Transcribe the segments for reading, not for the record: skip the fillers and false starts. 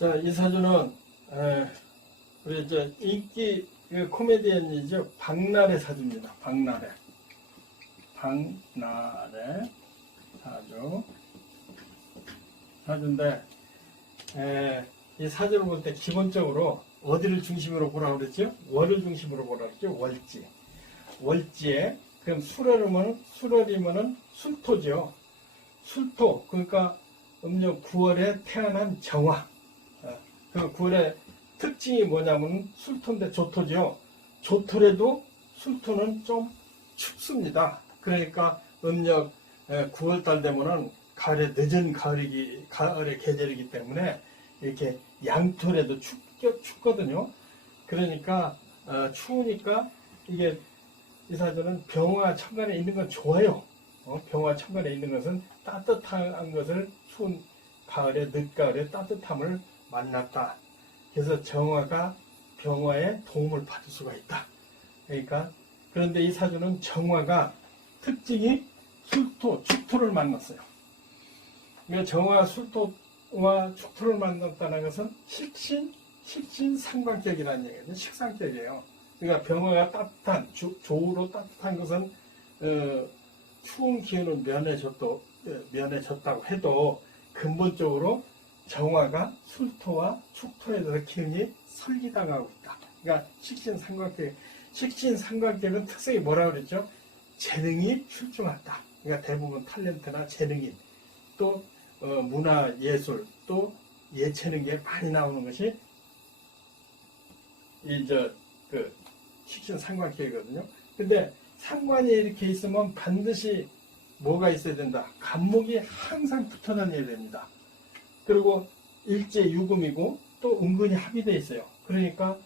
자, 이 사주는 우리 인기 코미디언이죠. 박나래 사주입니다. 박나래 사주인데 이 사주를 볼 때 기본적으로 어디를 중심으로 보라고 그랬죠? 월을 중심으로 보라고 그랬죠? 월지에 그럼 수월이면은 술토죠. 술토 그러니까 음력 9월에 태어난 정화. 그 9월의 특징이 뭐냐면 술토인데 조토죠. 조토래도 술토는 좀 춥습니다. 그러니까 음력 9월달 되면은 가을에 늦은 가을의 계절이기 때문에 이렇게 양토래도 춥거든요. 그러니까 추우니까 이게 이 사주는 병화 천간에 있는 건 좋아요. 병화 천간에 있는 것은 따뜻한 것을 추운 가을에 늦가을에 따뜻함을 만났다. 그래서 정화가 병화에 도움을 받을 수가 있다. 그러니까 그런데 이 사주는 정화가 특징이 술토, 축토를 만났어요. 그러니까 정화, 술토와 축토를 만났다는 것은 식신상관격이라는 얘기예요. 식상격이에요. 그러니까 병화가 따뜻한, 조우로 따뜻한 것은 추운 기운을 면해줬다고 해도 근본적으로 정화가 술토와 축토에 대해서 기운이 설기당하고 있다. 그러니까 식신상관격은 특성이 뭐라고 그랬죠? 재능이 출중하다. 그러니까 대부분 탤런트나 재능인, 또 문화 예술, 또 예체능에 많이 나오는 것이 식신상관격이거든요. 근데 상관이 이렇게 있으면 반드시 뭐가 있어야 된다? 간목이 항상 붙어 다녀야 됩니다. 그리고 일제유금이고 또 은근히 합의되어 있어요. 그러니까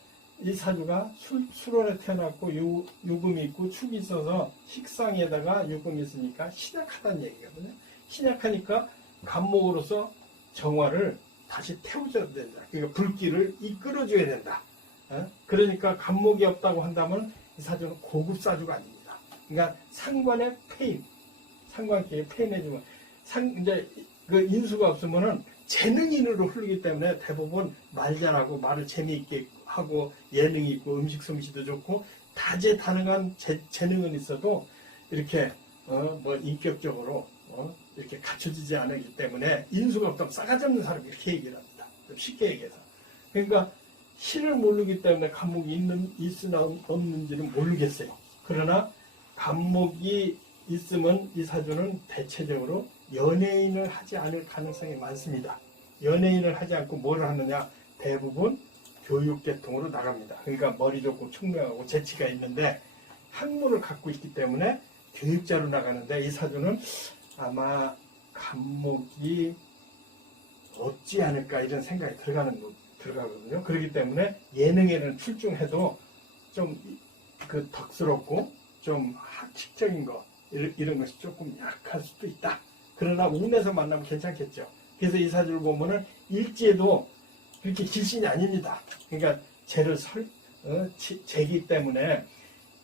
이 사주가 술월에 태어났고 유금이 있고 축이 있어서 식상에다가 유금이 있으니까 신약하다는 얘기거든요. 신약하니까 간목으로서 정화를 다시 태워줘야 된다. 그러니까 불길을 이끌어줘야 된다. 그러니까 간목이 없다고 한다면 이 사주는 고급 사주가 아닙니다. 그러니까 상관의 페임, 상관계의 페임해주면 이제 그 인수가 없으면은 재능인으로 흐르기 때문에 대부분 말 잘하고 말을 재미있게 하고 예능이 있고 음식 솜씨도 좋고 다재다능한 재능은 있어도 이렇게 인격적으로 이렇게 갖춰지지 않기 때문에 인수가 없다면 싸가지 없는 사람이 이렇게 얘기를 합니다. 좀 쉽게 얘기해서. 그러니까 신을 모르기 때문에 간목이 있으나 없는지는 모르겠어요. 그러나 간목이 있으면 이 사주는 대체적으로 연예인을 하지 않을 가능성이 많습니다. 연예인을 하지 않고 뭘 하느냐? 대부분 교육계통으로 나갑니다. 그러니까 머리 좋고 총명하고 재치가 있는데 학문을 갖고 있기 때문에 교육자로 나가는데 이 사주는 아마 간목이 없지 않을까 이런 생각이 들어가거든요. 그렇기 때문에 예능에는 출중해도 좀 그 덕스럽고 좀 학식적인 거 이런 것이 조금 약할 수도 있다. 그러나 운에서 만나면 괜찮겠죠. 그래서 이 사주를 보면은 일지에도 그렇게 길신이 아닙니다. 그러니까 재를 재기 때문에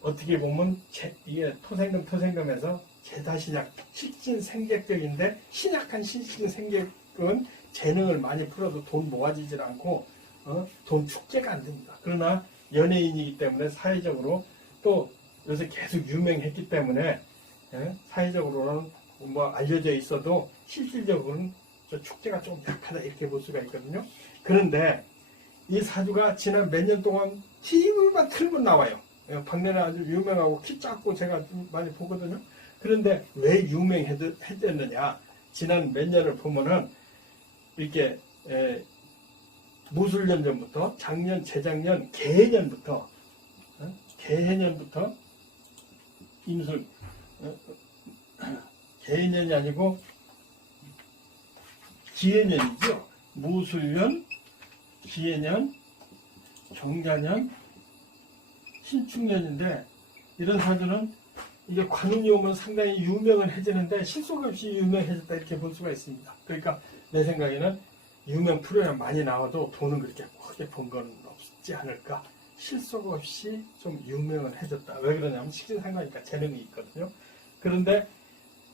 어떻게 보면 이게 토생금에서 재다신약 식신생객격인데 신약한 식신생객은 재능을 많이 풀어도 돈 모아지질 않고 돈 축제가 안 됩니다. 그러나 연예인이기 때문에 사회적으로 또 요새 계속 유명했기 때문에 사회적으로는 알려져 있어도 실질적으로는 축제가 좀 약하다 이렇게 볼 수가 있거든요. 그런데 이 사주가 지난 몇 년 동안 TV만 틀면 나와요. 박내는 아주 유명하고 키 작고 제가 좀 많이 보거든요. 그런데 왜 유명해졌느냐? 지난 몇 년을 보면은 이렇게 무술년 전부터 작년, 재작년, 개해년부터 임술 개해년이 아니고 기해년이죠. 무술년, 기해년, 경자년, 신축년인데 이런 사주는 이게 관운이 오면 상당히 유명을 해지는데 실속 없이 유명해졌다 이렇게 볼 수가 있습니다. 그러니까 내 생각에는 유명 프로그램 많이 나와도 돈은 그렇게 크게 번 건 없지 않을까. 실속 없이 좀 유명을 해졌다. 왜 그러냐면 식신상관이니까 재능이 있거든요. 그런데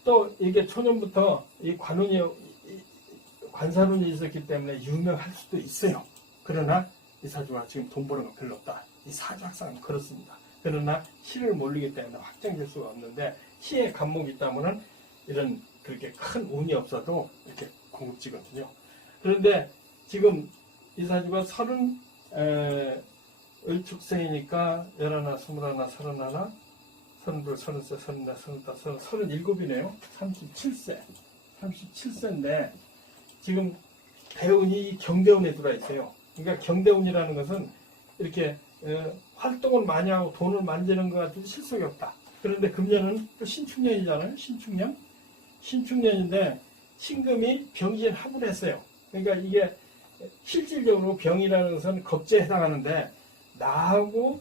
또 이게 초년부터 이 관운이 관사론이 있었기 때문에 유명할 수도 있어요. 그러나 이 사주가 지금 돈 버는 거 별로 없다. 이 사주학상은 그렇습니다. 그러나 시를 모르기 때문에 확정될 수가 없는데 시에 간목이 있다면은 이런 그렇게 큰 운이 없어도 이렇게 궁극지거든요. 그런데 지금 이 사주가 30 을축생이니까 11, 21, 31, 32, 33, 34, 35, 37이네요. 37세. 37세인데 지금 대운이 경대운에 들어와 있어요. 그러니까 경대운이라는 것은 이렇게 활동을 많이 하고 돈을 만지는 것 같은 실속이 없다. 그런데 금년은 또 신축년이잖아요. 신축년. 신축년인데 신금이 병신 합을 했어요. 그러니까 이게 실질적으로 병이라는 것은 겁제에 해당하는데 나하고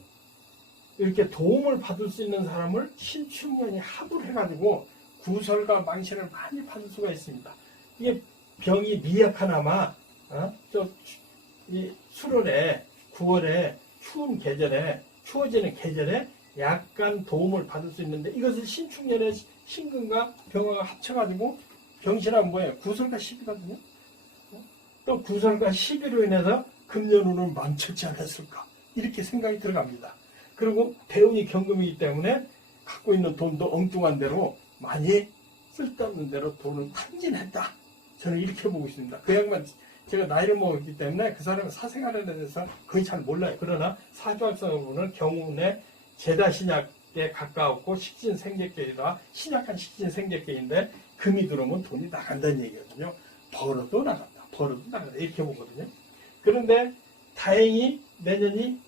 이렇게 도움을 받을 수 있는 사람을 신축년이 합을 해가지고 구설과 망신을 많이 받을 수가 있습니다. 이게 병이 미약하나마 이 7월에 9월에 추운 계절에 추워지는 계절에 약간 도움을 받을 수 있는데 이것을 신축년에 신금과 병화가 합쳐가지고 병신하면 뭐예요? 구설과 시비거든요. 또 구설과 시비로 인해서 금년운을 망쳤지 않았을까 이렇게 생각이 들어갑니다. 그리고 대운이 경금이기 때문에 갖고 있는 돈도 엉뚱한 대로 많이 쓸데없는 대로 돈을 탕진했다. 저는 이렇게 보고 있습니다. 그 양반 제가 나이를 먹었기 때문에 그 사람은 사생활에 대해서 거의 잘 몰라요. 그러나 사주학상으로 보는 경운의 제다신약에 가까웠고 식신생재계이다. 신약한 식신생재계인데 금이 들어오면 돈이 나간다는 얘기거든요. 벌어도 나간다. 벌어도 나간다. 이렇게 보거든요. 그런데 다행히 내년이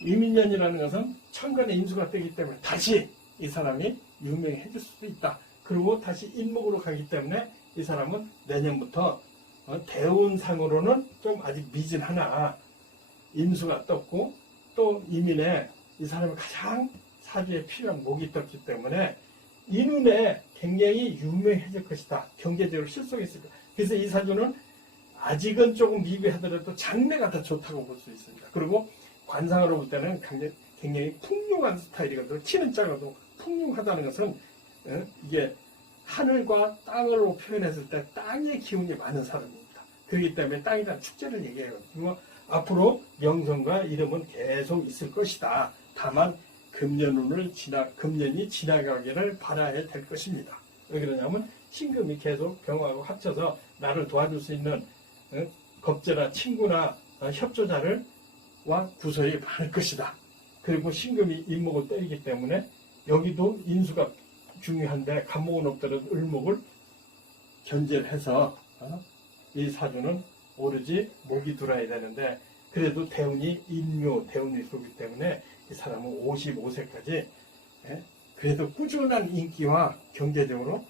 이민년이라는 것은 천간에 임수가 되기 때문에 다시 이 사람이 유명해질 수도 있다. 그리고 다시 인목으로 가기 때문에 이 사람은 내년부터 대운상으로는 좀 아직 미진하나 임수가 떴고 또 이민에 이 사람이 가장 사주에 필요한 목이 떴기 때문에 이 눈에 굉장히 유명해질 것이다. 경제적으로 실속이 있을 거다. 그래서 이 사주는 아직은 조금 미비하더라도 장래가 더 좋다고 볼 수 있습니다. 그리고 관상으로 볼 때는 굉장히 풍요한 스타일이거든요. 키는 작아도 풍요하다는 것은 이게 하늘과 땅으로 표현했을 때 땅의 기운이 많은 사람입니다. 그렇기 때문에 땅이란 축제를 얘기해요. 그리고 앞으로 명성과 이름은 계속 있을 것이다. 다만 금년이 지나가기를 바라야 될 것입니다. 왜 그러냐면 신금이 계속 병하고 합쳐서 나를 도와줄 수 있는 겁제나 친구나 협조자를 와 구설이 많을 것이다. 그리고 신금이 인목을 때리기 때문에 여기도 인수가 중요한데 간목은 없더라도 을목을 견제를 해서 이 사주는 오로지 목이 들어야 되는데 그래도 대운이 인묘 대운이 들어오기 때문에 이 사람은 55세까지 그래도 꾸준한 인기와 경제적으로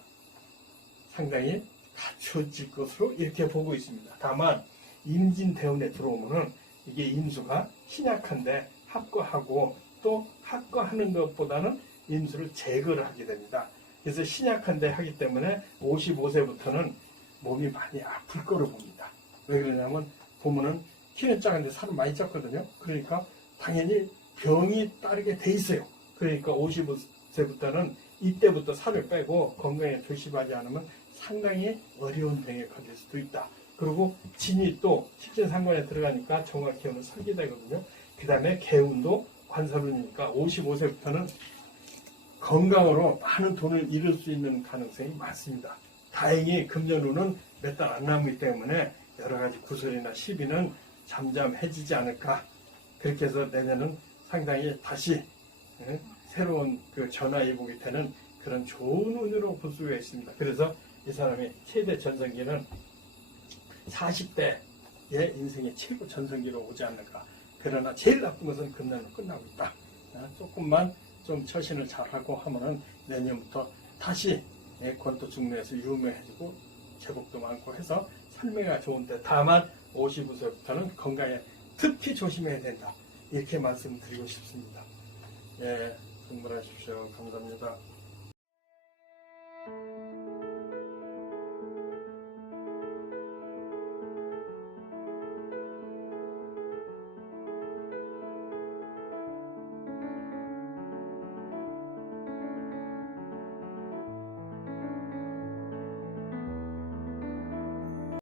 상당히 갖춰질 것으로 이렇게 보고 있습니다. 다만 임진 대운에 들어오면은 이게 임수가 신약한데 합거하고 또 합거하는 것보다는 임수를 제거를 하게 됩니다. 그래서 신약한데 하기 때문에 55세부터는 몸이 많이 아플 거로 봅니다. 왜 그러냐면 보면은 키는 작은데 살은 많이 쪘거든요. 그러니까 당연히 병이 따르게 돼 있어요. 그러니까 55세부터는 이때부터 살을 빼고 건강에 조심하지 않으면 상당히 어려운 병에 걸릴 수도 있다. 그리고 진이 또 식신상관에 들어가니까 정화기운을 설게 되거든요. 그 다음에 개운도 관사론이니까 55세부터는 건강으로 많은 돈을 잃을 수 있는 가능성이 많습니다. 다행히 금년운은 몇 달 안 남기 때문에 여러 가지 구설이나 시비는 잠잠해지지 않을까. 그렇게 해서 내년은 상당히 다시 새로운 그 전화위복이 되는 그런 좋은 운으로 볼 수가 있습니다. 그래서 이 사람의 최대 전성기는 40대의 인생의 최고 전성기로 오지 않을까. 그러나 제일 나쁜 것은 금년으로 끝나고 있다. 조금만 좀 처신을 잘하고 하면은 내년부터 다시 권토중로에서 유명해지고 제복도 많고 해서 삶이가 좋은데 다만 55세부터는 건강에 특히 조심해야 된다. 이렇게 말씀드리고 싶습니다. 예, 공부하십시오. 감사합니다.